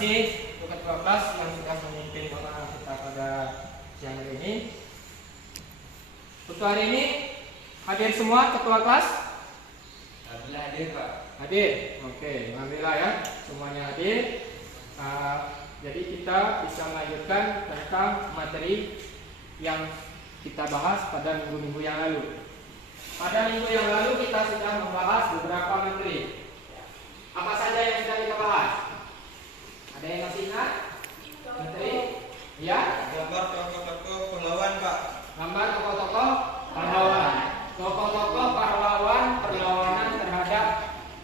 kasih untuk ketua kelas yang sudah memimpin pemahaman kita pada siang hari ini. Untuk hari ini hadir semua ketua kelas? Alhamdulillah hadir Pak. Hadir, oke, alhamdulillah ya, semuanya hadir. Jadi kita bisa melanjutkan tentang materi yang kita bahas pada minggu-minggu yang lalu. Pada minggu yang lalu kita sudah membahas beberapa materi. Apa saja yang sudah kita bahas? Ada yang masih ingat? Materi? Ya? Gambar tokoh-tokoh pahlawan Pak. Gambar tokoh-tokoh pahlawan. Tokoh-tokoh pahlawan perlawanan terhadap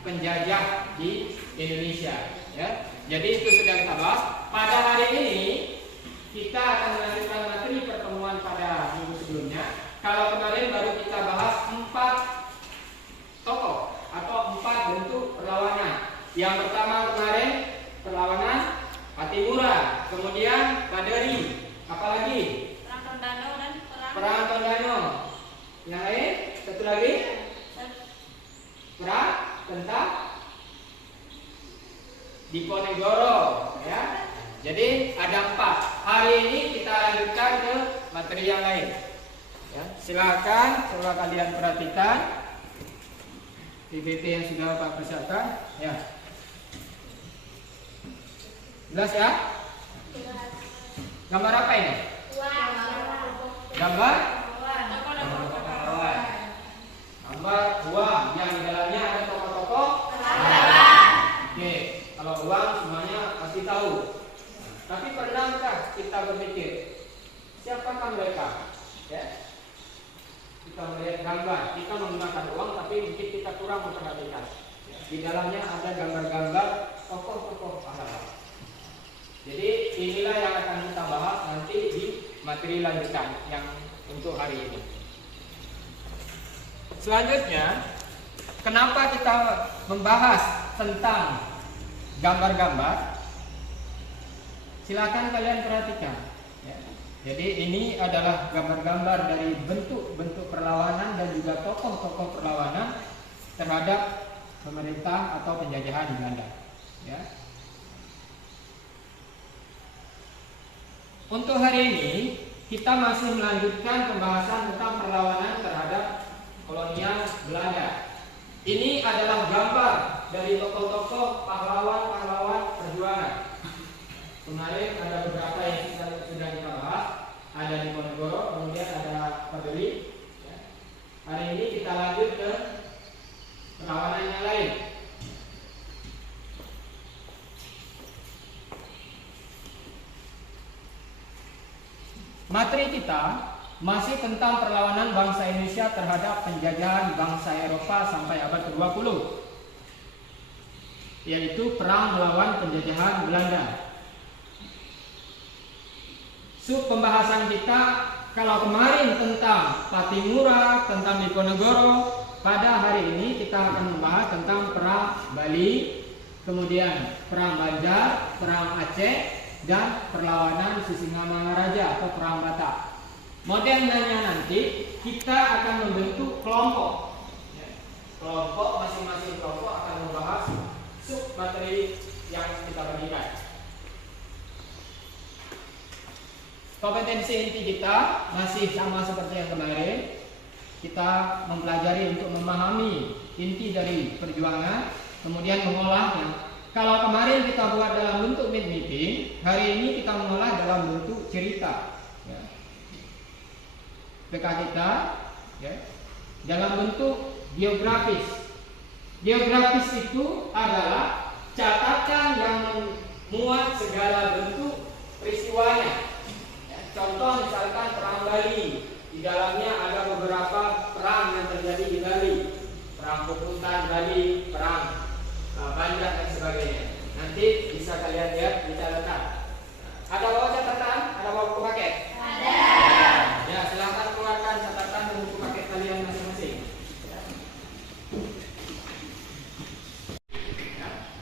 penjajah di Indonesia. Ya. Jadi itu sudah kita bahas. Pada hari ini kita akan melanjutkan materi pertemuan pada minggu sebelumnya. Kalau kemarin baru kita bahas 4 tokoh atau 4 bentuk perlawanan. Yang pertama kemarin perlawanan Patimura, kemudian Kaderi, apalagi? Perang Tondano dan Perang Tondano. Yang lain? Satu lagi? Perang tentang Diponegoro, ya. Jadi ada 4. Hari ini kita lanjutkan ke materi yang lain. Ya, silakan coba kalian perhatikan PPT yang sudah Bapak persiapkan. Ya. Jelas ya? Gambar apa ini? Gambar? Gambar uang yang di dalamnya ada tokoh-tokoh. Oke, kalau uang semuanya pasti tahu. Tapi pernahkah kita berpikir siapakah mereka? Ya. Kita melihat gambar, kita menggunakan uang, tapi mungkin kita kurang memperhatikan. Di dalamnya ada gambar-gambar tokoh-tokoh pahlawan. Jadi inilah yang akan kita bahas nanti di materi lanjutan yang untuk hari ini. Selanjutnya, kenapa kita membahas tentang gambar-gambar? Silakan kalian perhatikan. Ya. Jadi ini adalah gambar-gambar dari bentuk-bentuk perlawanan dan juga tokoh-tokoh perlawanan terhadap pemerintah atau penjajahan Belanda. Ya. Untuk hari ini kita masih melanjutkan pembahasan tentang perlawanan terhadap kolonial Belanda. Ini adalah gambar dari tokoh-tokoh pahlawan-pahlawan perjuangan. Kemarin ada beberapa yang sudah kita bahas. Ada Diponegoro, kemudian ada Kaderi. Hari ini kita lanjut ke perlawanan yang lain. Materi kita masih tentang perlawanan bangsa Indonesia terhadap penjajahan bangsa Eropa sampai abad ke-20, yaitu perang melawan penjajahan Belanda. Sub pembahasan kita kalau kemarin tentang Patimura, tentang Diponegoro, pada hari ini kita akan membahas tentang perang Bali, kemudian perang Banjar, perang Aceh, dan perlawanan Sisingamangaraja atau perang Batak. Modelnya nanti kita akan membentuk kelompok. Kelompok masing-masing kelompok akan membahas sub materi yang kita bagikan. Kompetensi inti kita masih sama seperti yang kemarin. Kita mempelajari untuk memahami inti dari perjuangan, kemudian mengolahnya. Kalau kemarin kita buat dalam bentuk meeting, hari ini kita mengolah dalam bentuk cerita. Ya. PK kita ya, dalam bentuk geografis. Geografis itu adalah catatan yang memuat segala bentuk peristiwanya. Ya, contoh misalkan perang Bali, di dalamnya ada beberapa perang yang terjadi di Bali, perang Puputan Bali, perang Banjar dan sebagainya. Nanti bisa kalian lihat di catatan. Ada bawa catatan? Ada bawa buku paket? Ada. Ya, silahkan keluarkan catatan dan buku paket kalian masing-masing. Ya.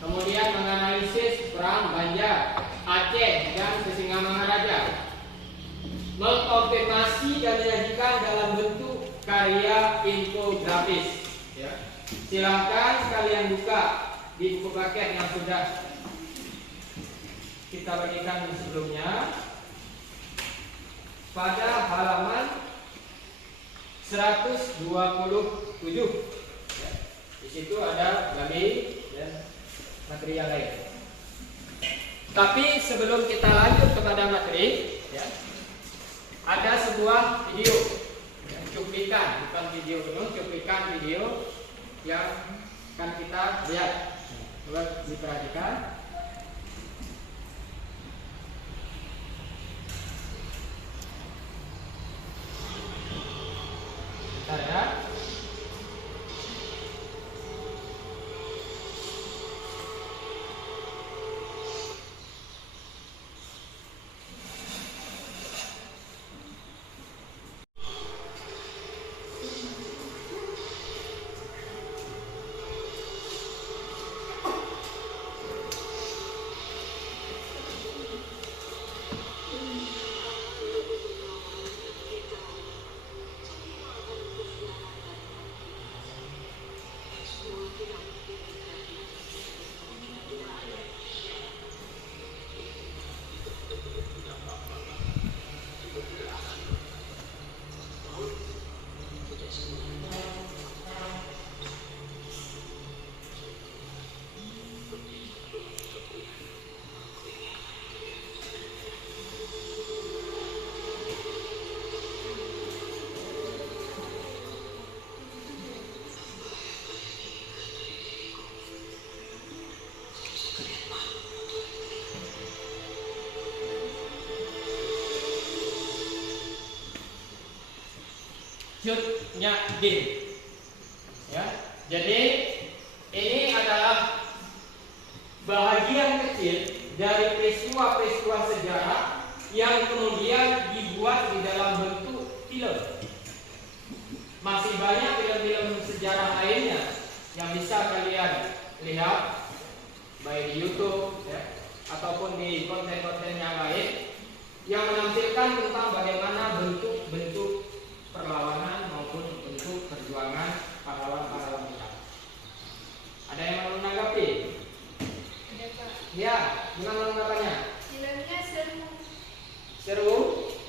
Kemudian menganalisis perang Banjar, Aceh, dan Sisingamangaraja. Mengkonfirmasi dan menyajikan dalam bentuk karya infografis. Ya. Silahkan kalian buka di buku paket yang sudah kita berikan sebelumnya pada halaman 127. Ya. Di situ ada lagi ya, materi yang lain. Tapi sebelum kita lanjut kepada materi, ya, ada sebuah video, ya, cuplikan, bukan video penuh, cuplikan video yang akan kita lihat. Coba diperhatikan. Bentar ya. Shootnya game, ya. Jadi ini adalah bahagian kecil dari peristiwa-peristiwa sejarah yang kemudian dibuat di dalam bentuk film. Masih banyak film-film sejarah lainnya yang bisa kalian lihat baik di YouTube, ya, ataupun di konten-konten yang lain yang menampilkan tentang bagaimana bentuk-bentuk perlawanan maupun bentuk perjuangan pahlawan-pahlawan kita. Ada yang mau menanggapi? Ada, Pak. Ya, gimana tanggapannya? Filmnya seru. Seru?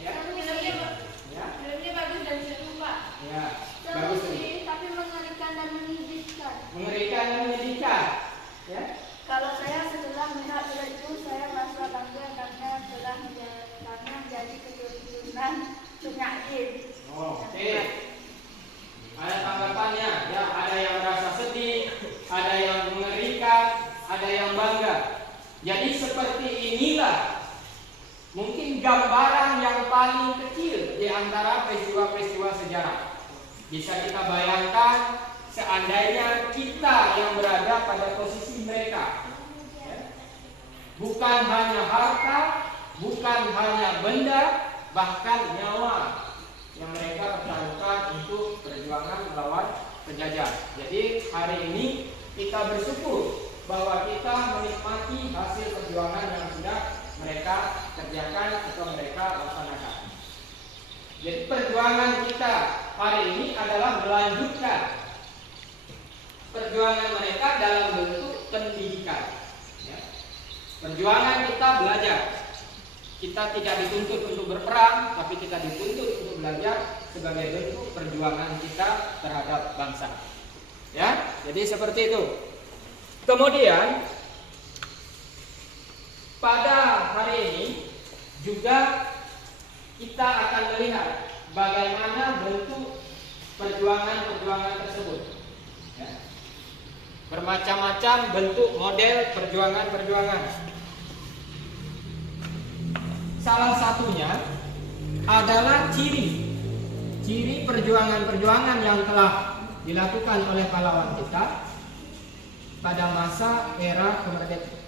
Ya. Filmnya bagus dan seru, Pak. Ya. Seru Bagus. sih, tapi mengerikan dan menyedihkan. Mengerikan dan menyedihkan. Ya. Kalau saya setelah melihat film itu, saya merasa bangga karena telah menjadi keturunan penyakit. Oke. Ada tanggapannya? Ya, ada yang merasa sedih, ada yang mengerikan, ada yang bangga. Jadi seperti inilah mungkin gambaran yang paling kecil di antara peristiwa-peristiwa sejarah. Bisa kita bayangkan seandainya kita yang berada pada posisi mereka. Ya. Bukan hanya harta, bukan hanya benda, bahkan nyawa yang mereka pertaruhkan untuk perjuangan melawan penjajah. Jadi hari ini kita bersyukur bahwa kita menikmati hasil perjuangan yang sudah mereka kerjakan atau mereka laksanakan. Jadi perjuangan kita hari ini adalah melanjutkan perjuangan mereka dalam bentuk pendidikan. Ya. Perjuangan kita belajar. Kita tidak dituntut untuk berperang, tapi kita dituntut untuk belajar sebagai bentuk perjuangan kita terhadap bangsa. Ya, jadi seperti itu. Kemudian pada hari ini juga kita akan melihat bagaimana bentuk perjuangan-perjuangan tersebut. Ya. Bermacam-macam bentuk model perjuangan-perjuangan. Salah satunya adalah ciri perjuangan-perjuangan yang telah dilakukan oleh pahlawan kita pada masa era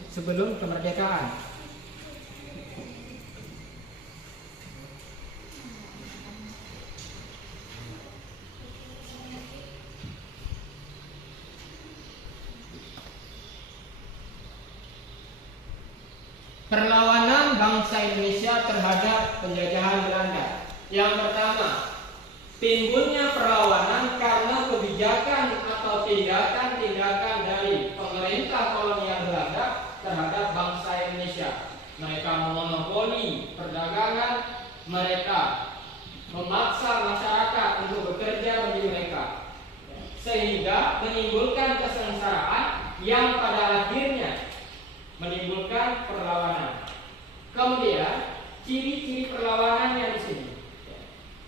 sebelum kemerdekaan. Perlawanan bangsa Indonesia terhadap penjajahan Belanda. Yang pertama, timbulnya perlawanan karena kebijakan atau tindakan-tindakan dari pemerintah kolonial Belanda terhadap bangsa Indonesia. mereka memonopoli perdagangan, mereka memaksa masyarakat untuk bekerja bagi mereka, sehingga menimbulkan kesengsaraan yang pada akhirnya menimbulkan perlawanan. Kemudian ciri-ciri perlawanannya di sini.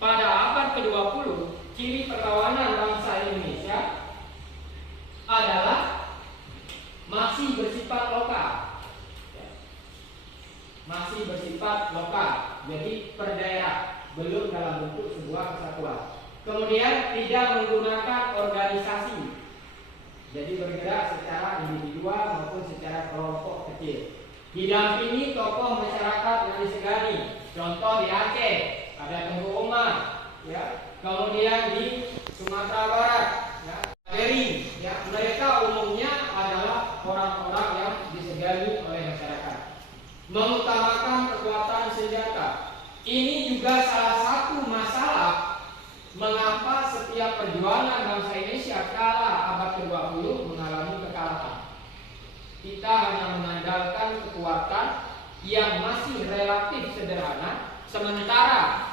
Pada abad ke-20, ciri perlawanan bangsa Indonesia adalah masih bersifat lokal. Masih bersifat lokal, jadi per daerah, belum dalam bentuk sebuah kesatuan. Kemudian tidak menggunakan organisasi, jadi bergerak secara individual maupun secara kelompok kecil. Didampingi tokoh masyarakat yang disegani. Contoh di Aceh ada Tengku Umar, ya. Kemudian di Sumatera Barat, ya, Eri, ya. Mereka umumnya adalah orang-orang yang disegani oleh masyarakat. Mengutamakan kekuatan senjata. Ini juga salah satu masalah mengapa setiap perjuangan bangsa Indonesia kala abad ke-20 mengalami kekalahan. Kita hanya mengandalkan kekuatan yang masih relatif sederhana, sementara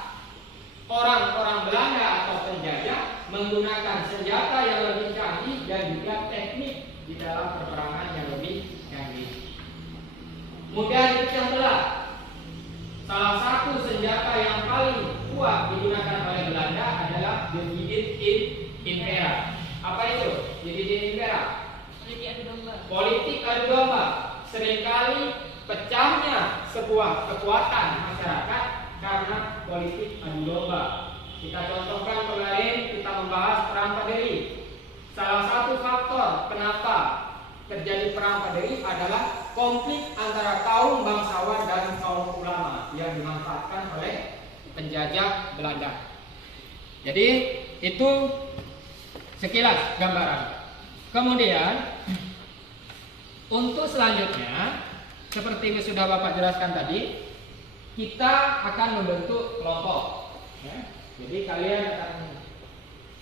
orang-orang Belanda atau penjajah menggunakan senjata yang lebih canggih dan juga teknik di dalam peperangan yang lebih canggih. Mudah dipecah belah. Salah satu senjata yang paling kuat digunakan oleh Belanda adalah Divide et Impera. Apa itu? Divide et Impera. Politik adu domba. Seringkali pecahnya sebuah kekuatan masyarakat karena politik adu domba. Kita contohkan kemarin kita membahas perang Paderi. Salah satu faktor kenapa terjadi perang Paderi adalah konflik antara kaum bangsawan dan kaum ulama yang dimanfaatkan oleh penjajah Belanda. Jadi itu sekilas gambaran. Kemudian untuk selanjutnya, seperti yang sudah Bapak jelaskan tadi, kita akan membentuk kelompok. Ya. Jadi kalian akan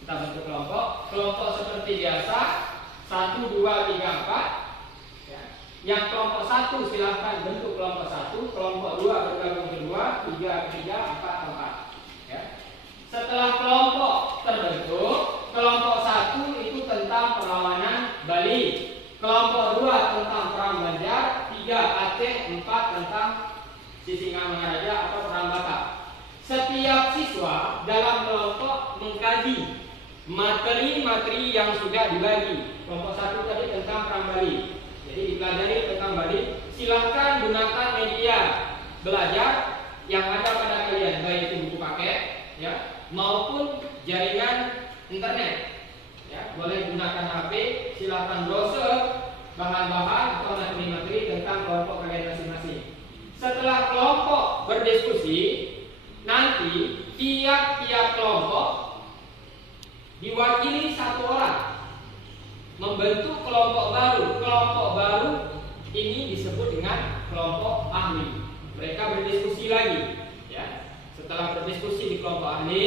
kita bentuk kelompok. Kelompok seperti biasa, 1, 2, 3, 4. Ya. Yang kelompok 1 silahkan bentuk kelompok 1, kelompok 2 bergabung kedua, 3, 4, 4. Ya. Setelah kelompok terbentuk, kelompok 1 itu tentang perlawanan Bali, kelompok 2 tentang perang Banjar, 3 Aceh, 4 tentang Sisingamangaraja atau perang Batak. Setiap siswa dalam kelompok mengkaji materi-materi yang sudah dibagi. Kelompok 1 tadi tentang perang Bali, jadi dipelajari tentang Bali. Silahkan gunakan media belajar yang ada pada kalian, baik itu buku paket, ya, maupun jaringan internet. Ya, boleh gunakan HP, silahkan browser bahan-bahan atau materi-materi tentang kelompok kalian masing-masing. Setelah kelompok berdiskusi, nanti tiap-tiap kelompok diwakili 1 orang membentuk kelompok baru. Kelompok baru ini disebut dengan kelompok ahli. Mereka berdiskusi lagi, ya. Setelah berdiskusi di kelompok ahli,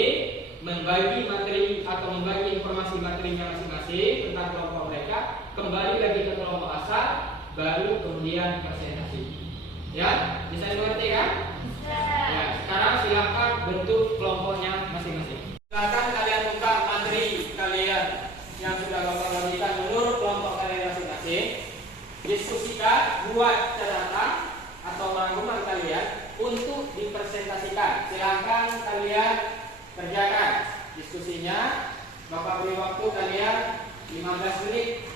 membagi materi atau membagi informasi materinya masing-masing tentang kelompok mereka, kembali lagi ke kelompok asal, baru kemudian presentasi. Ya, bisa dimengerti kan? Ya, sekarang silakan bentuk kelompoknya masing-masing. Silakan kalian buka materi kalian yang sudah Bapak bagikan menurut kelompok kalian masing-masing. Diskusikan, buat catatan atau rangkuman kalian untuk dipresentasikan. Silakan kalian kerjakan diskusinya. Bapak beri waktu kalian 15 menit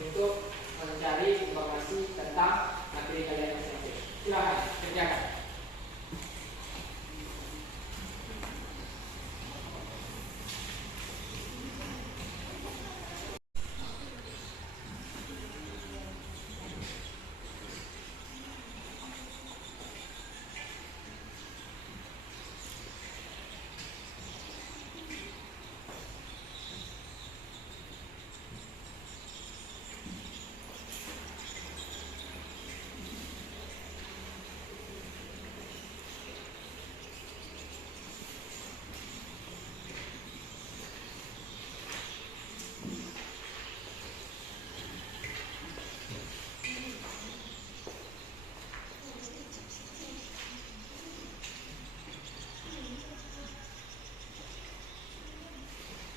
untuk mencari informasi tentang materi kalian masing-masing. Silakan kerjakan.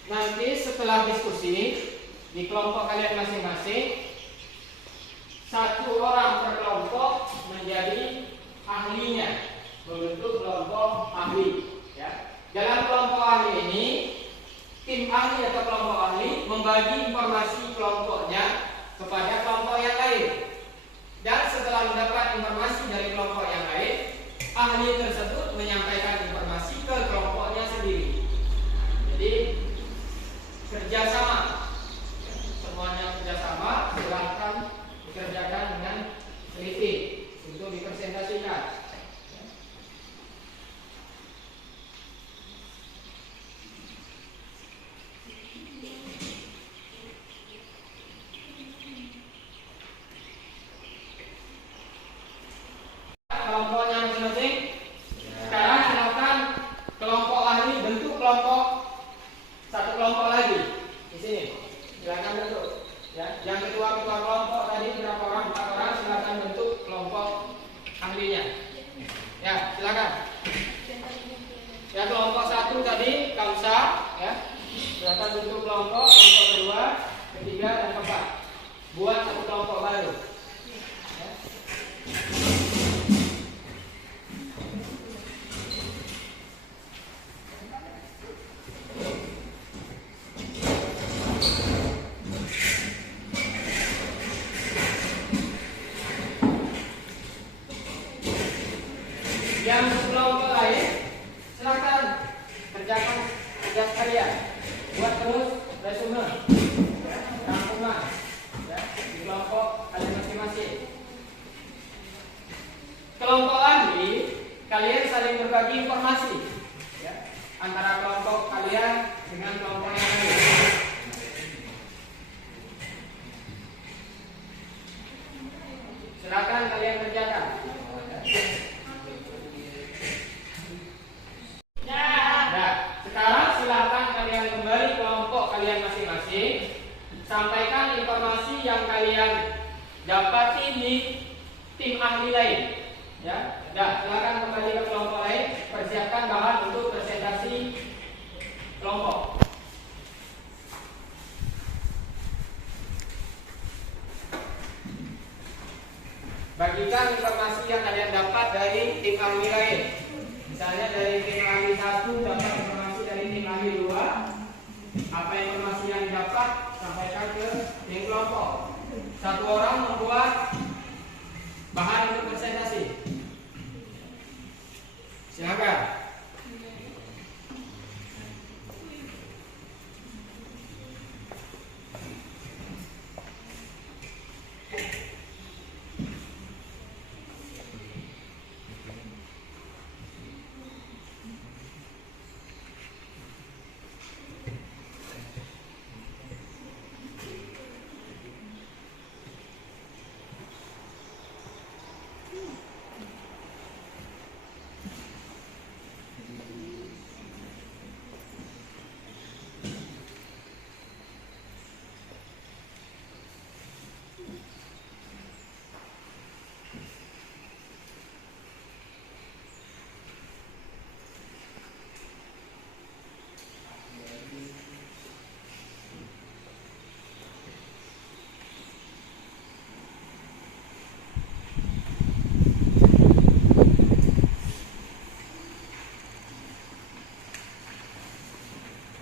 nanti setelah diskusi di kelompok kalian masing-masing, satu orang per kelompok menjadi ahlinya, membentuk kelompok ahli. Ya. Dalam kelompok ahli ini, tim ahli atau kelompok ahli membagi informasi kelompoknya kepada kelompok yang lain. Dan setelah mendapat informasi dari kelompok yang lain, ahli tersebut menyampaikan informasi ke kelompoknya sendiri. Jadi kerjasama, semuanya kerjasama, silahkan dikerjakan dengan teliti untuk dipresentasikan. Kelompoknya masing-masing. Sekarang silakan kelompok ahli bentuk kelompok, satu kelompok lagi di sini. Silakan bentuk. Ya, yang ketua kelompok tadi berapa orang? 4 orang. Silakan bentuk kelompok ahlinya. Ya, silakan. Ya, kelompok 1 tadi Kamsa. Ya, silakan bentuk kelompok kedua, ketiga, dan keempat. Buat satu kelompok baru. Ya. Yang kelompok lain, silakan kerjakan tugas kalian. Buat terus resume, rangkuman, ya, di kelompok kalian masing-masing. Kelompok ahli, kalian saling berbagi informasi, ya, antara kelompok kalian dengan kelompok yang lain. Silakan kalian kerjakan. Nah, sekarang silakan kalian kembali kelompok kalian masing-masing, sampaikan informasi yang kalian dapati di tim ahli lain. Ya, nah, silakan kembali ke kelompok lain, persiapkan bahan untuk presentasi kelompok. Bagikan informasi yang kalian dapat dari tim ahli lain. Misalnya dari tim ahli 1 dapat informasi dari tim ahli 2. Apa informasi yang dapat sampaikan ke tim kelompok. Satu orang membuat bahan untuk presentasi. Silakan.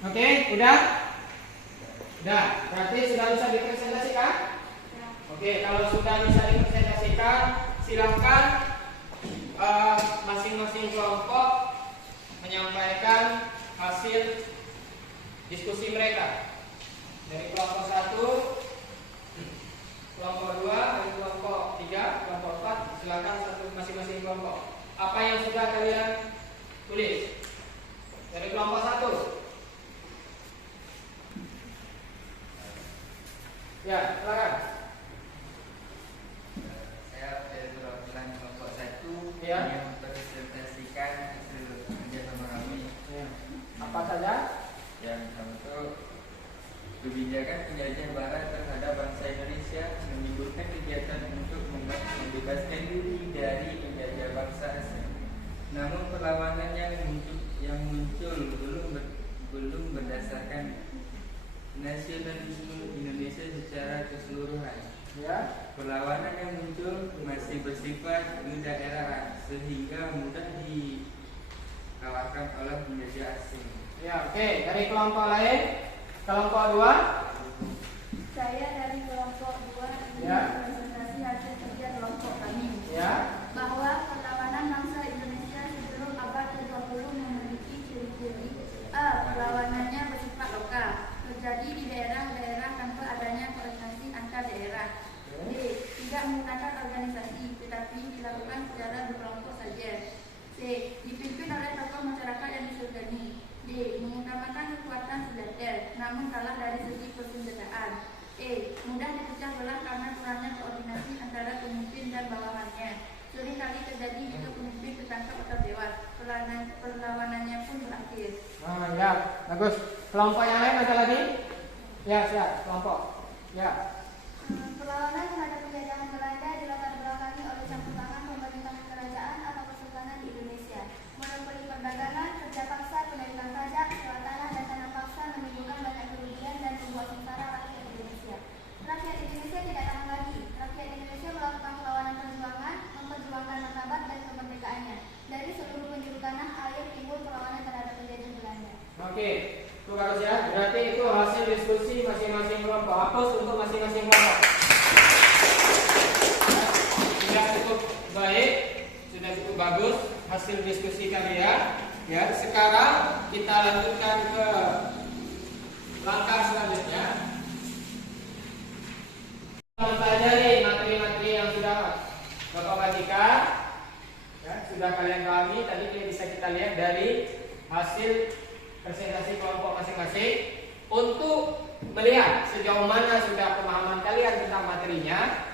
Oke, udah? Udah, berarti sudah bisa dipresentasikan? Oke, kalau sudah bisa dipresentasikan, silahkan masing-masing kelompok menyampaikan hasil diskusi mereka. Dari kelompok 1, kelompok 2, dari kelompok 3, kelompok 4, silakan satu masing-masing kelompok. Apa yang sudah kalian tulis? Dari kelompok 1. Ya, silakan. Saya dari perwakilan kelompok 1 Ya. yang mempresentasikan hasil kerja sama kami. Ya. Apa saja? Yang pertama itu kebijakan penjajah barat terhadap bangsa Indonesia menimbulkan kegiatan untuk membebaskan diri dari penjajah bangsa asing. Namun perlawanan yang muncul belum berdasarkan nasionalisme Indonesia secara keseluruhan. Ya. Perlawanan yang muncul masih bersifat daerah sehingga mudah dikalahkan oleh penjajah asing. Ya, oke. Dari kelompok lain, kelompok 2. Saya dari kelompok 2 ingin Ya. presentasi hasil kerja kelompok kami. Ya. Bahwa perlawanan bangsa Indonesia sebelum abad ke-20 memiliki ciri-ciri A. Perlawanannya bersifat lokal, terjadi di daerah-daerah tanpa adanya koordinasi antar daerah. B. Tidak menggunakan organisasi, tetapi dilakukan secara berkelompok saja. C. Dipimpin oleh tokoh masyarakat yang disegani. D. Mengutamakan kekuatan senjata, namun kalah dari segi persenjataan. E. Mudah dipecah belah karena kurangnya koordinasi antara pemimpin dan bawahannya. Sering kali terjadi jika pemimpin tertangkap atau tewas. Perlawanannya pun berakhir. Oh, ya, bagus. Kelompok yang lain ada lagi? Ya, siap. Kelompok. Ya. Perlawanan terhadap penjajahan Belanda dilatar belakangi oleh campur tangan pemerintahan kerajaan atau kesultanan di Indonesia. Monopoli perdagangan, kerja paksa, penarikan pajak, sewa tanah dan tanah paksa menimbulkan banyak kerugian dan membuat sengsara rakyat Indonesia. Rakyat Indonesia tidak tahan lagi. Rakyat Indonesia melakukan perlawanan perjuangan, memperjuangkan martabat dan kemerdekaannya. Dari seluruh penjuru tanah air timbul perlawanan terhadap penjajah Belanda. Oke. Itu bagus ya. Berarti itu hasil diskusi masing-masing kelompok. Hapus untuk masing-masing kelompok. Sudah cukup baik, sudah cukup bagus hasil diskusi kalian. Ya, sekarang kita lanjutkan ke langkah selanjutnya. Mempelajari materi-materi yang sudah Bapak bagikan, ya, sudah kalian pahami. Tadi bisa kita lihat dari hasil presentasi kelompok masing-masing. Untuk melihat sejauh mana sudah pemahaman kalian tentang materinya,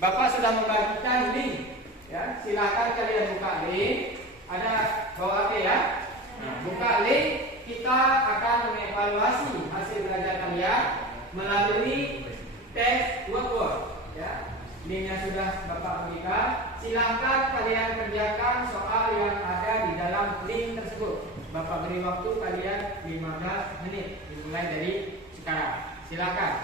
Bapak sudah membagikan link. Ya, silakan kalian buka link. Ada bawa HP ya. Nah, buka link. Kita akan mengevaluasi hasil belajar kalian melalui tes word. Ya, linknya sudah Bapak berikan. Silakan kalian kerjakan soal yang ada di dalam link tersebut. Bapak beri waktu kalian 15 menit dimulai dari sekarang. Silakan.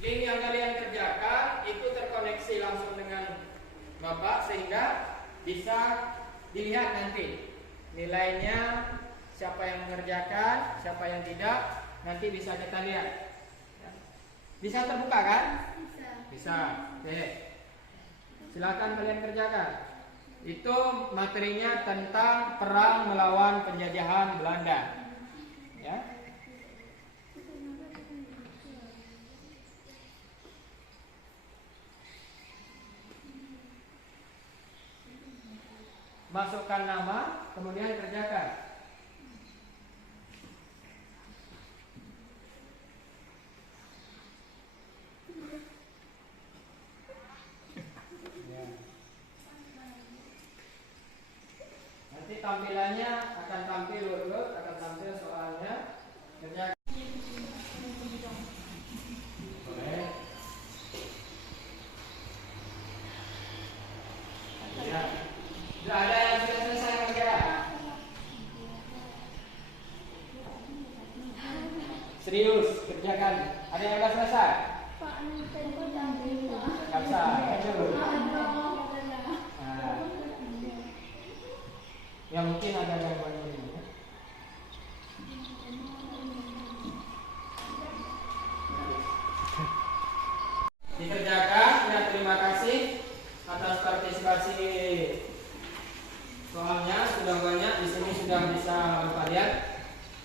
Link yang kalian kerjakan itu terkoneksi langsung dengan Bapak sehingga bisa dilihat nanti nilainya, siapa yang mengerjakan, siapa yang tidak, nanti bisa kita lihat. Bisa terbuka kan? Bisa. Oke. Silakan kalian kerjakan. Itu materinya tentang perang melawan penjajahan Belanda. Ya. Masukkan nama, kemudian kerjakan. Nanti tampilannya akan tampil urut, akan tampil soalnya. Kerjakan. Boleh. Ya. Sudah ada yang sudah selesai mengerjakan? Serius, kerjakan. Ada yang sudah selesai? Gak bisa, ya mungkin ada yang banyak ini. Dikerjakan. Ya, terima kasih atas partisipasi. Soalnya sudah banyak di sini, sudah bisa Bapak lihat.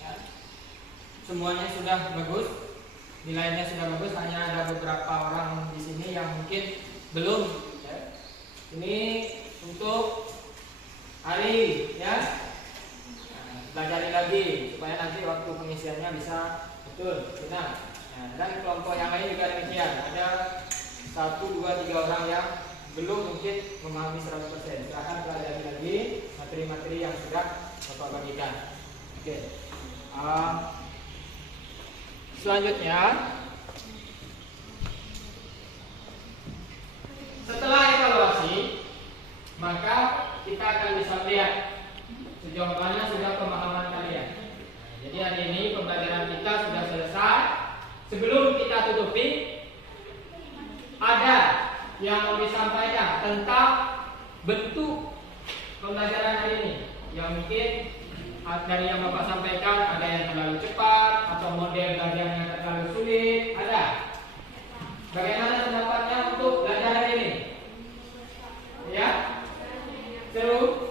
Ya. Semuanya sudah bagus, nilainya sudah bagus. Hanya ada beberapa orang di sini yang mungkin belum. Ya. Ini untuk hari, ya. Nah, pelajari lagi supaya nanti waktu pengisiannya bisa betul, benar. Nah, dan kelompok yang lain juga demikian. Ada 1, 2, 3 orang yang belum mungkin memahami 100%. Silahkan pelajari lagi materi-materi yang sudah Bapak bagikan. Oke. Selanjutnya, setelah evaluasi, maka kita akan bisa melihat sejauh mana sudah pemahaman kalian. Jadi hari ini pembelajaran kita sudah selesai. Sebelum kita tutupi, ada yang mau disampaikan tentang bentuk pembelajaran hari ini. Yang mungkin dari yang Bapak sampaikan ada yang terlalu cepat atau model belajarnya terlalu sulit. Ada. Bagaimana pendapatnya untuk belajar hari ini? Ya? Seru?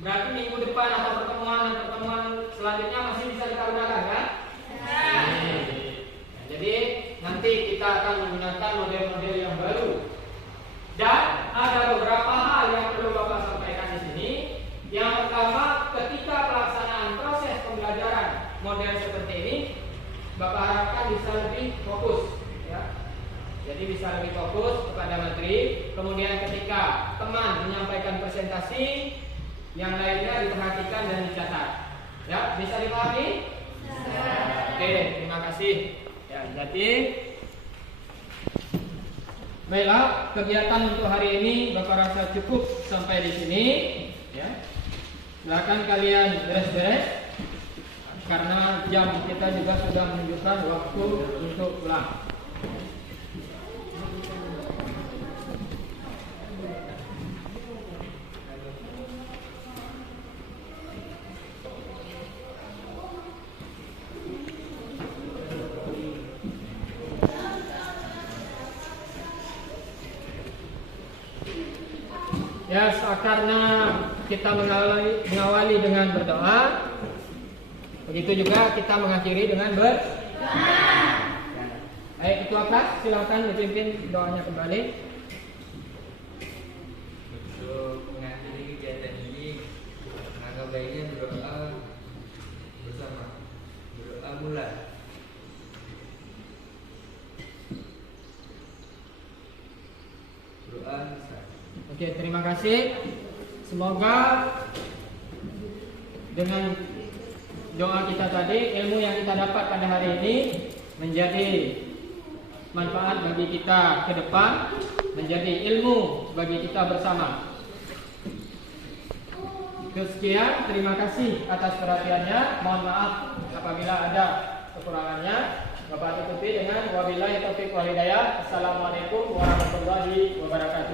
Berarti minggu depan atau pertemuan selanjutnya masih bisa kita gunakan kan? Jadi nanti kita akan menggunakan model-model yang baru. Dan ada beberapa hal yang perlu Bapak sampaikan di sini. Yang pertama, ketika pelaksanaan proses pembelajaran model seperti ini, Bapak harapkan bisa lebih fokus, ya. Jadi bisa lebih fokus kepada materi. Kemudian ketika teman menyampaikan presentasi, yang lainnya diperhatikan dan dicatat. Ya, bisa dipahami? Oke, terima kasih. Ya, jadi baiklah, kegiatan untuk hari ini Bapak rasa cukup sampai di sini. Ya, silakan kalian beres-beres karena jam kita juga sudah menunjukkan waktu untuk pulang. Ya, karena kita mengawali dengan berdoa, begitu juga kita mengakhiri dengan berdoa. Baik, Ketua Kelas, silakan dipimpin doanya kembali. Untuk mengakhiri kegiatan ini, maka baiknya berdoa bersama. Berdoa mulai. Berdoa bisa. Oke, terima kasih. Semoga dengan doa kita tadi, ilmu yang kita dapat pada hari ini menjadi manfaat bagi kita ke depan, menjadi ilmu bagi kita bersama. Sekian, terima kasih atas perhatiannya. Mohon maaf apabila ada kekurangannya. Bapak tutupi dengan wabillahi taufiq wal hidayah. Assalamualaikum warahmatullahi wabarakatuh.